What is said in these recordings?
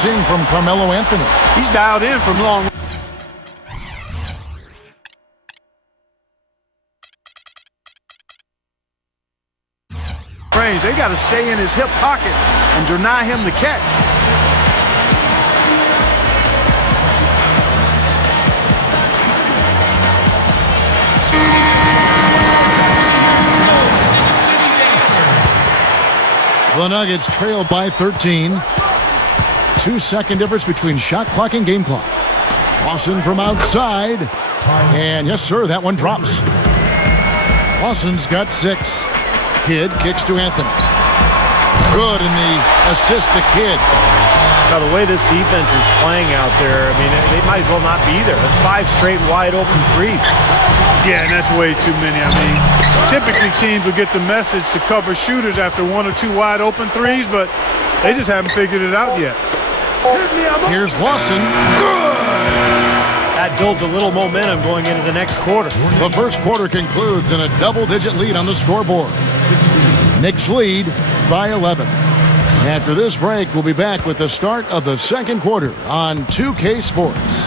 seeing from Carmelo Anthony? He's dialed in from long range. They got to stay in his hip pocket and deny him the catch. The Nuggets trail by 13. 2-second difference between shot clock and game clock. Lawson from outside. And yes, sir, that one drops. Lawson's got 6. Kidd kicks to Anthony. Good, and the assist to Kidd. Now, the way this defense is playing out there, I mean, they might as well not be there. That's 5 straight wide open threes. Yeah, and that's way too many. I mean, typically teams will get the message to cover shooters after 1 or 2 wide open threes, but they just haven't figured it out yet. Here's Lawson. Good! That builds a little momentum going into the next quarter. The first quarter concludes in a double-digit lead on the scoreboard. Knicks lead by 11. After this break, we'll be back with the start of the second quarter on 2K Sports.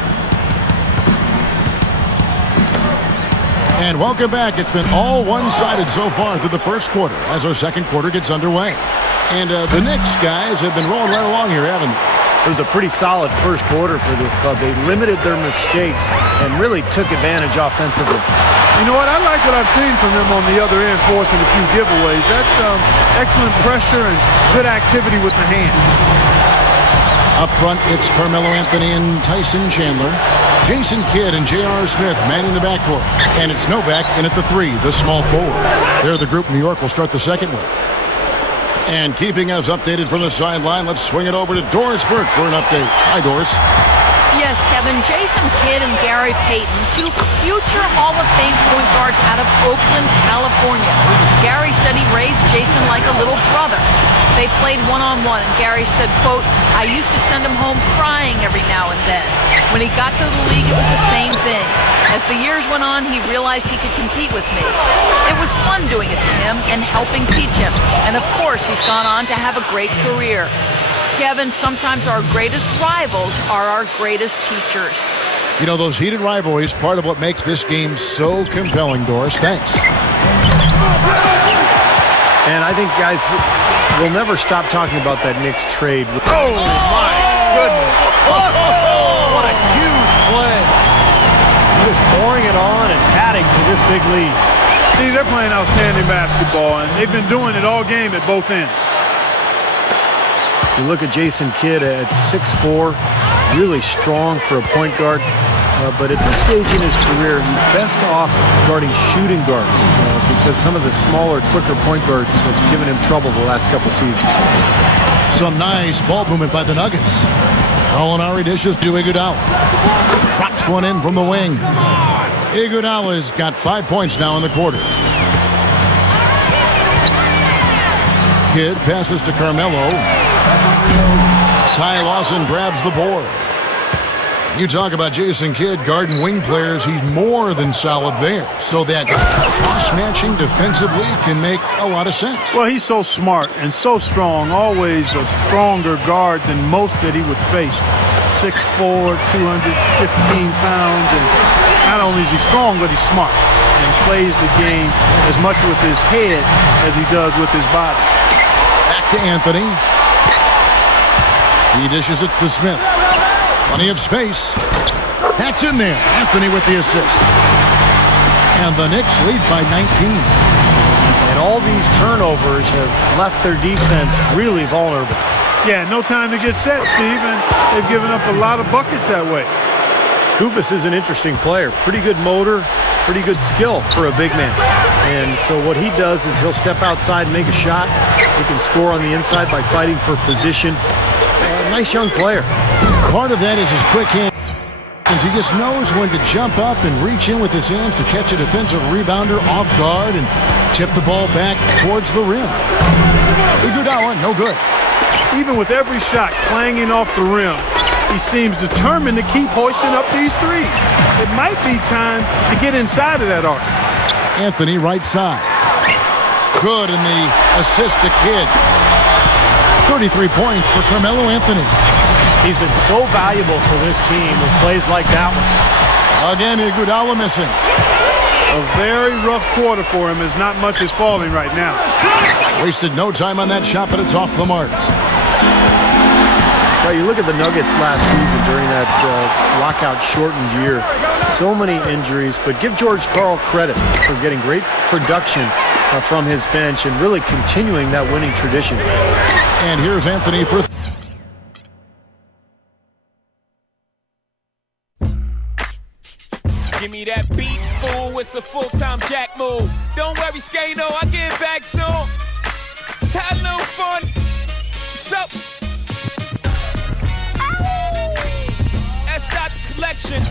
And welcome back. It's been all one-sided so far through the first quarter as our second quarter gets underway. And the Knicks guys have been rolling right along here, haven't they? It was a pretty solid first quarter for this club. They limited their mistakes and really took advantage offensively. You know what? I like what I've seen from them on the other end, forcing a few giveaways. That's excellent pressure and good activity with the hands. Up front, it's Carmelo Anthony and Tyson Chandler. Jason Kidd and J.R. Smith manning the backcourt. And it's Novak in at the 3, the small forward. They're the group New York will start the second with. And keeping us updated from the sideline, let's swing it over to Doris Burke for an update. Hi, Doris. Yes, Kevin. Jason Kidd and Gary Payton, 2 future Hall of Fame point guards out of Oakland, California. Gary said he raised Jason like a little brother. They played one-on-one, and Gary said, quote, "I used to send him home crying every now and then. When he got to the league, it was the same thing. As the years went on, he realized he could compete with me. It was fun doing it to him and helping teach him. And of course, he's gone on to have a great career." Kevin, sometimes our greatest rivals are our greatest teachers. You know, those heated rivalries, part of what makes this game so compelling, Doris. Thanks. And I think, guys, we'll never stop talking about that Knicks trade. Oh, my goodness. What a huge play. Just pouring it on and adding to this big lead. See, they're playing outstanding basketball, and they've been doing it all game at both ends. You look at Jason Kidd at 6'4", really strong for a point guard. But at this stage in his career, he's best off guarding shooting guards because some of the smaller, quicker point guards have given him trouble the last couple seasons. Some nice ball movement by the Nuggets. Gallinari dishes to Iguodala. Drops one in from the wing. Iguodala's got 5 points now in the quarter. Kidd passes to Carmelo. Ty Lawson grabs the board. You talk about Jason Kidd guarding wing players, he's more than solid there. So that cross-matching defensively can make a lot of sense. Well, he's so smart and so strong, always a stronger guard than most that he would face. 6'4", 215 pounds, and not only is he strong, but he's smart and plays the game as much with his head as he does with his body. Back to Anthony. He dishes it to Smith. Plenty of space. That's in there. Anthony with the assist. And the Knicks lead by 19. And all these turnovers have left their defense really vulnerable. Yeah, no time to get set, Steve, and they've given up a lot of buckets that way. Koufos is an interesting player. Pretty good motor, pretty good skill for a big man. And so what he does is he'll step outside and make a shot. He can score on the inside by fighting for position. Nice young player. Part of that is his quick hands. He just knows when to jump up and reach in with his hands to catch a defensive rebounder off guard and tip the ball back towards the rim. Iguodala, no good. Even with every shot clanging off the rim, he seems determined to keep hoisting up these threes. It might be time to get inside of that arc. Anthony right side. Good, and the assist to Kidd. 33 points for Carmelo Anthony. He's been so valuable for this team with plays like that one. Again, Iguodala missing. A very rough quarter for him as not much is falling right now. Wasted no time on that shot, but it's off the mark. Well, you look at the Nuggets last season during that lockout-shortened year. So many injuries, but give George Karl credit for getting great production from his bench and really continuing that winning tradition. And here's Anthony for... Give me that beat, fool. It's a full-time jack move. Don't worry, Skano, I'll get back soon. Just have a little fun. What's up? That's not the collection.